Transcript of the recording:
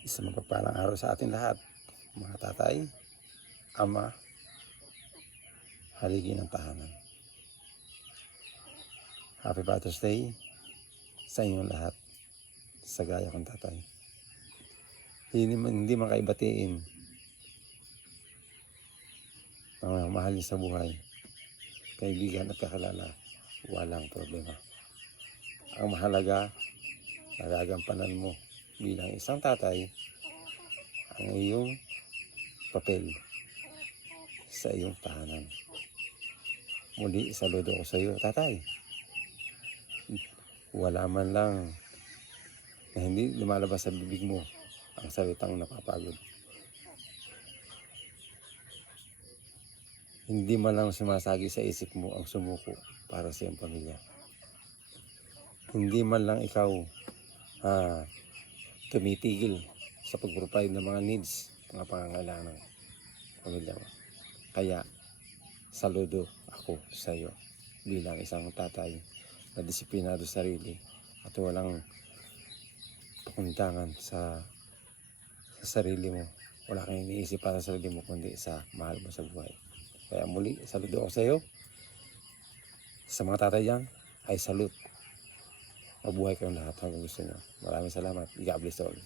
Isang mapagpalang araw sa atin lahat. Mga tatay, ama, haligi ng tahanan. Happy Father's Day sa inyong lahat. Sa gaya kong tatay. Hindi man, hindi man kayo batiin mga mahal sa buhay. Kaibigan at kakalala, walang problema. Ang mahalaga, nagagampanan mo bilang isang tatay ang iyong papel sa iyong tahanan. Muli, saludo ko sa iyo, tatay. Wala man lang na hindi lumalabas sa bibig mo ang salitang napapagod. Hindi man lang sumasagi sa isip mo ang sumuko para sa iyong pamilya. Hindi man lang ikaw ah, tumitigil sa pag-provide ng mga needs, mga pangangailangan ng pamilya mo. Kaya, saludo ako sa iyo bilang isang tatay na disiplinado sa sarili at walang pakundangan sa, sa sarili mo. Wala kang iniisip para sa sarili mo kundi sa mahal mo sa buhay. Kaya muli, saludo ako sa iyo. Sa mga tatay dyan, ay salute. Mabuhay kayong lahat hanggang gusto nyo. Maraming salamat. God bless all.